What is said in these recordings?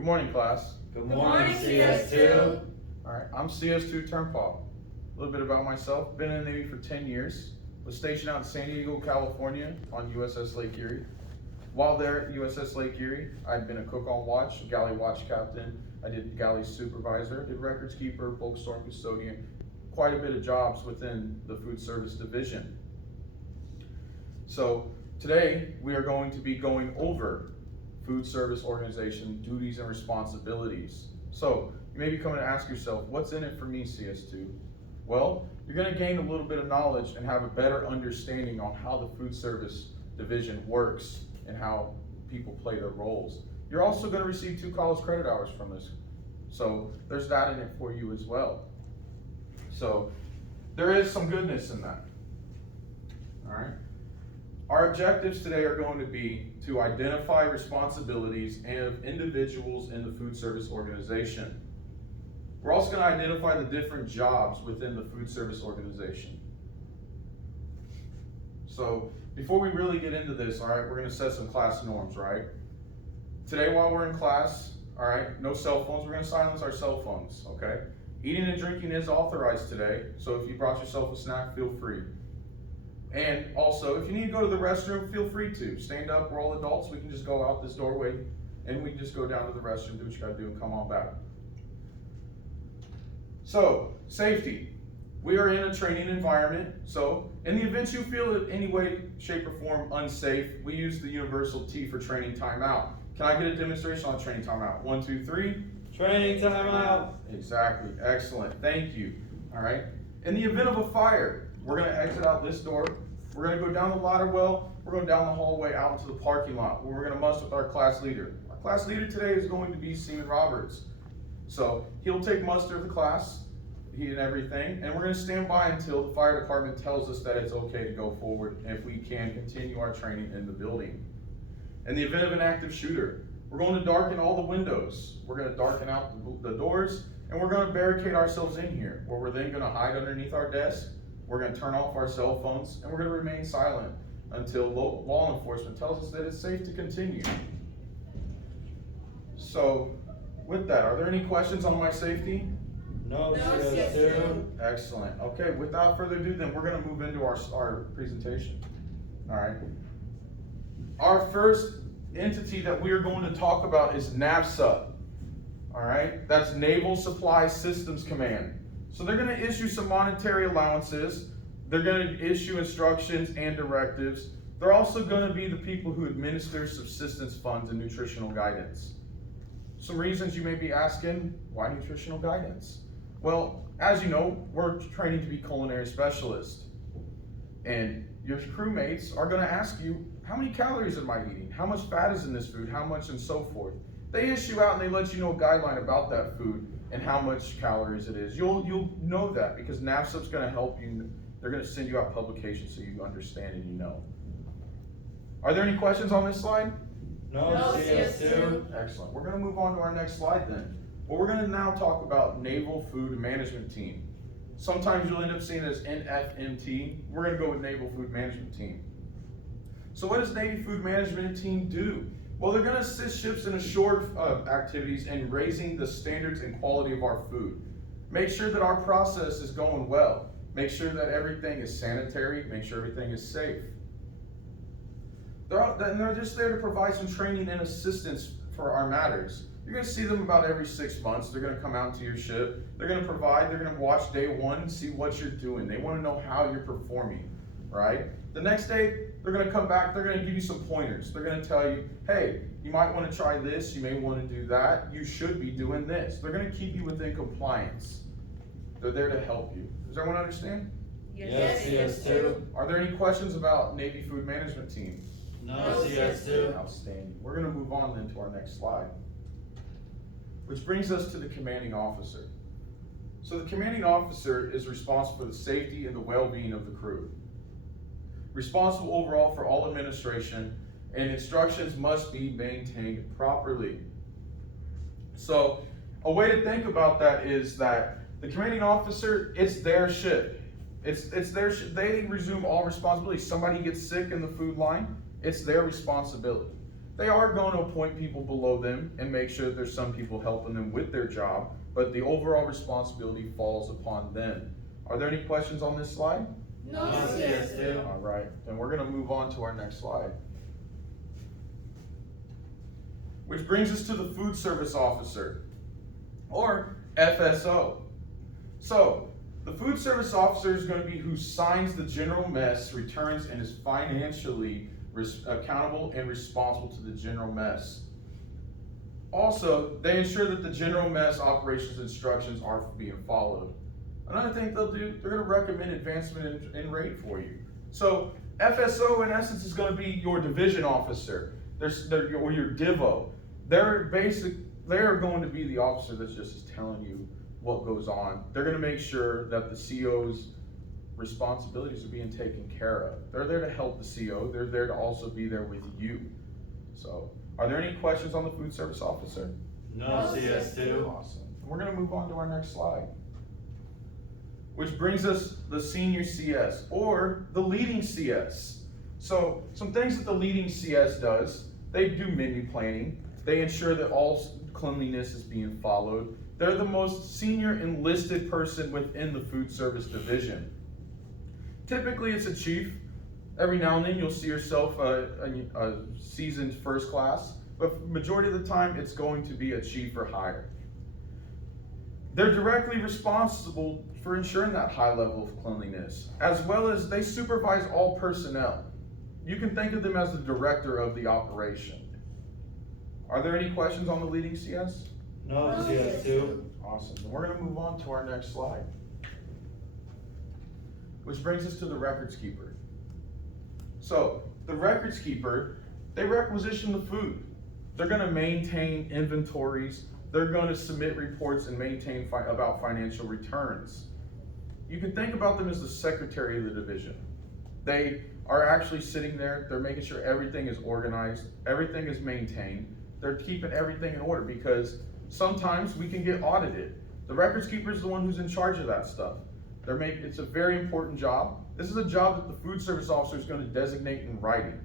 Good morning, class. Good morning, CS2. All right, I'm CS2 Turnpaugh. A little bit about myself. Been in the Navy for 10 years. Was stationed out in San Diego, California on USS Lake Erie. While there at USS Lake Erie, I'd been a cook on watch, galley watch captain. I did galley supervisor, did records keeper, bulk storm custodian. Quite a bit of jobs within the food service division. So today we are going to be going over food service organization duties and responsibilities. So you may be coming to ask yourself, what's in it for me, CS2? Well, you're going to gain a little bit of knowledge and have a better understanding on how the food service division works and how people play their roles. You're also going to receive 2 college credit hours from this. So there's that in it for you as well. So there is some goodness in that. All right. Our objectives today are going to be to identify responsibilities of individuals in the food service organization. We're also going to identify the different jobs within the food service organization. So before we really get into this, all right, we're going to set some class norms, right? Today while we're in class, all right, no cell phones. We're going to silence our cell phones, okay? Eating and drinking is authorized today, so if you brought yourself a snack, feel free. And also, if you need to go to the restroom, feel free to. Stand up, we're all adults, we can just go out this doorway and we can just go down to the restroom, do what you gotta do, and come on back. So, safety. We are in a training environment, so in the event you feel in any way, shape, or form unsafe, we use the universal T for training timeout. Can I get a demonstration on training timeout? 1, 2, 3. Training timeout. Exactly, excellent, thank you. All right, in the event of a fire, we're gonna exit out this door, we're gonna go down the ladder well, we're going down the hallway out into the parking lot, where we're gonna muster with our class leader. Our class leader today is going to be Seaman Roberts. So he'll take muster of the class, he and everything, and we're gonna stand by until the fire department tells us that it's okay to go forward, and if we can continue our training in the building. In the event of an active shooter, we're going to darken all the windows. We're gonna darken out the doors, and we're gonna barricade ourselves in here, where we're then gonna hide underneath our desk. We're going to turn off our cell phones, and we're going to remain silent until local law enforcement tells us that it's safe to continue. So, with that, are there any questions on my safety? No, CS2. Excellent. Okay, without further ado, then we're going to move into our presentation. All right. Our first entity that we are going to talk about is NAVSUP. All right, that's Naval Supply Systems Command. So they're going to issue some monetary allowances, they're going to issue instructions and directives. They're also going to be the people who administer subsistence funds and nutritional guidance. Some reasons you may be asking, why nutritional guidance? Well, as you know, we're training to be culinary specialists. And your crewmates are going to ask you, how many calories am I eating? How much fat is in this food? How much and so forth. They issue out and they let you know a guideline about that food and how much calories it is. You'll know that because NAVSUP's going to help you. They're going to send you out publications so you understand and you know. Are there any questions on this slide? No, CS2. Excellent. We're going to move on to our next slide then. Well, we're going to now talk about Naval Food Management Team. Sometimes you'll end up seeing it as NFMT. We're going to go with Naval Food Management Team. So what does Navy Food Management Team do? Well, they're going to assist ships in ashore activities and raising the standards and quality of our food. Make sure that our process is going well. Make sure that everything is sanitary. Make sure everything is safe. They're just there to provide some training and assistance for our matters. You're going to see them about every 6 months. They're going to come out to your ship. They're going to provide, they're going to watch day 1 and see what you're doing. They want to know how you're performing, right? The next day, they're going to come back, they're going to give you some pointers. They're going to tell you, hey, you might want to try this, you may want to do that, you should be doing this. They're going to keep you within compliance. They're there to help you. Does everyone understand? Yes, CS2. Are there any questions about Navy Food Management Team? No, CS2. Outstanding. We're going to move on then to our next slide, which brings us to the commanding officer. So the commanding officer is responsible for the safety and the well-being of the crew. Responsible overall for all administration, and instructions must be maintained properly. So a way to think about that is that the commanding officer, it's their ship. It's their ship. They resume all responsibility. Somebody gets sick in the food line, it's their responsibility. They are going to appoint people below them and make sure that there's some people helping them with their job, but the overall responsibility falls upon them. Are there any questions on this slide? No CS2. All right, then we're going to move on to our next slide. Which brings us to the food service officer, or FSO. So, the food service officer is going to be who signs the general mess returns and is financially accountable and responsible to the general mess. Also, they ensure that the general mess operations instructions are being followed. Another thing they'll do, they're going to recommend advancement in rate for you. So, FSO in essence is going to be your division officer, or your DIVO. They're going to be the officer that's just telling you what goes on. They're going to make sure that the CO's responsibilities are being taken care of. They're there to help the CO. They're there to also be there with you. So, are there any questions on the food service officer? No CS2. Awesome. We're going to move on to our next slide, which brings us the senior CS, or the leading CS. So, some things that the leading CS does, they do menu planning. They ensure that all cleanliness is being followed. They're the most senior enlisted person within the food service division. Typically, it's a chief. Every now and then, you'll see yourself a seasoned first class, but majority of the time, it's going to be a chief or higher. They're directly responsible for ensuring that high level of cleanliness, as well as they supervise all personnel. You can think of them as the director of the operation. Are there any questions on the leading CS? No CS2. Awesome. And we're going to move on to our next slide, which brings us to the records keeper. So, the records keeper, they requisition the food. They're going to maintain inventories. They're going to submit reports and maintain about financial returns. You can think about them as the secretary of the division. They are actually sitting there. They're making sure everything is organized, everything is maintained. They're keeping everything in order because sometimes we can get audited. The records keeper is the one who's in charge of that stuff. It's a very important job. This is a job that the food service officer is going to designate in writing.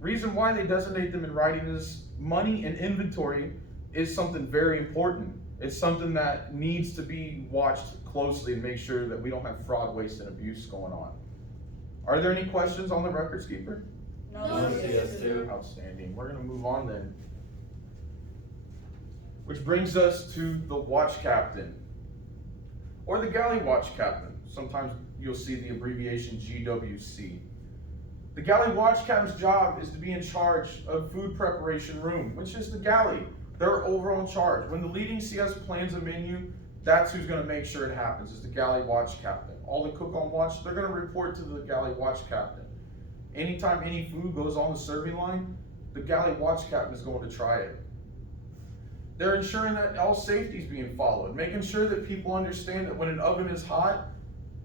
Reason why they designate them in writing is money and inventory is something very important. It's something that needs to be watched closely and make sure that we don't have fraud, waste, and abuse going on. Are there any questions on the records keeper? No CS2. Outstanding. We're going to move on then. Which brings us to the watch captain, or the galley watch captain. Sometimes you'll see the abbreviation GWC. The galley watch captain's job is to be in charge of food preparation room, which is the galley. They're overall in charge. When the leading CS plans a menu, that's who's going to make sure it happens, is the galley watch captain. All the cook on watch, they're going to report to the galley watch captain. Anytime any food goes on the serving line, the galley watch captain is going to try it. They're ensuring that all safety is being followed, making sure that people understand that when an oven is hot,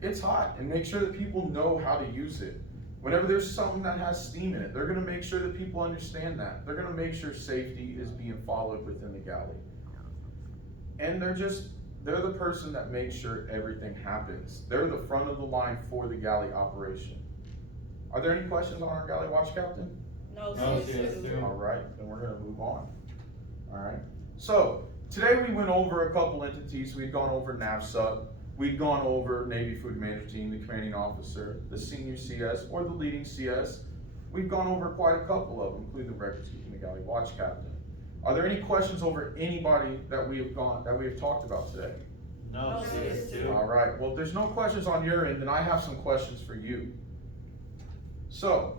it's hot, and make sure that people know how to use it. Whenever there's something that has steam in it, they're going to make sure that people understand that. They're going to make sure safety is being followed within the galley. And they're the person that makes sure everything happens. They're the front of the line for the galley operation. Are there any questions on our galley watch captain? No CS2. All right, then we're going to move on. All right. So, today we went over a couple entities. We'd gone over NAVSUP. We'd gone over Navy Food Management Team, the commanding officer, the senior CS, or the leading CS. We've gone over quite a couple of them, including the records keeping, the galley watch captain. Are there any questions over anybody that we have talked about today? No CS2. All right. Well, if there's no questions on your end, then I have some questions for you. So,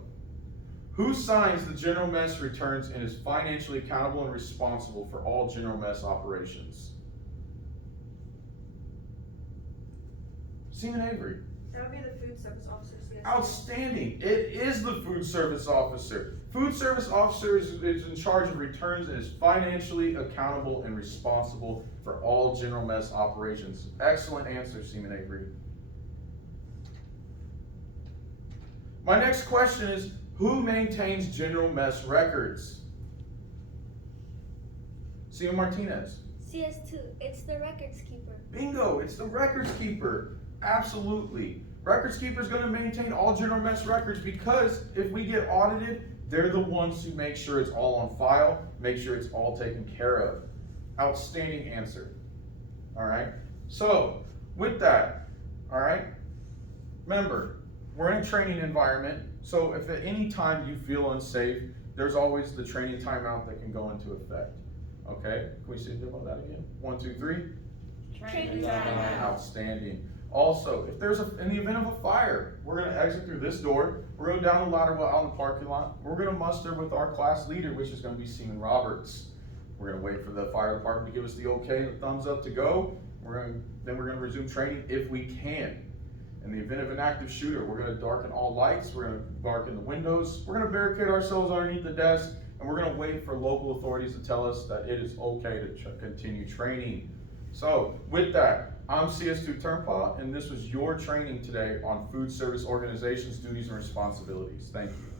who signs the general mess returns and is financially accountable and responsible for all general mess operations? Seaman Avery. That would be the food service officer. CS. Outstanding. It is the food service officer. Food service officer is in charge of returns and is financially accountable and responsible for all general mess operations. Excellent answer, Seaman Avery. My next question is, who maintains general mess records? Seaman Martinez. CS2, it's the records keeper. Bingo, it's the records keeper. Absolutely. Records keeper is going to maintain all general mess records because if we get audited, They're the ones who make sure it's all on file, make sure it's all taken care of. Outstanding answer. All right. So with that, all right, remember, we're in a training environment. So if at any time you feel unsafe, there's always the training timeout that can go into effect. Okay, can we see the demo of that again? 1, 2, 3. Training timeout. Outstanding. Also, if there's in the event of a fire, we're gonna exit through this door. We're going down the ladder out in the parking lot. We're gonna muster with our class leader, which is gonna be Seaman Roberts. We're gonna wait for the fire department to give us the okay, the thumbs up to go. Then we're gonna resume training if we can. In the event of an active shooter, we're gonna darken all lights. We're gonna darken the windows. We're gonna barricade ourselves underneath the desk, and we're gonna wait for local authorities to tell us that it is okay to continue training. So with that, I'm CS2 Turnpaugh, and this was your training today on food service organizations, duties, and responsibilities. Thank you.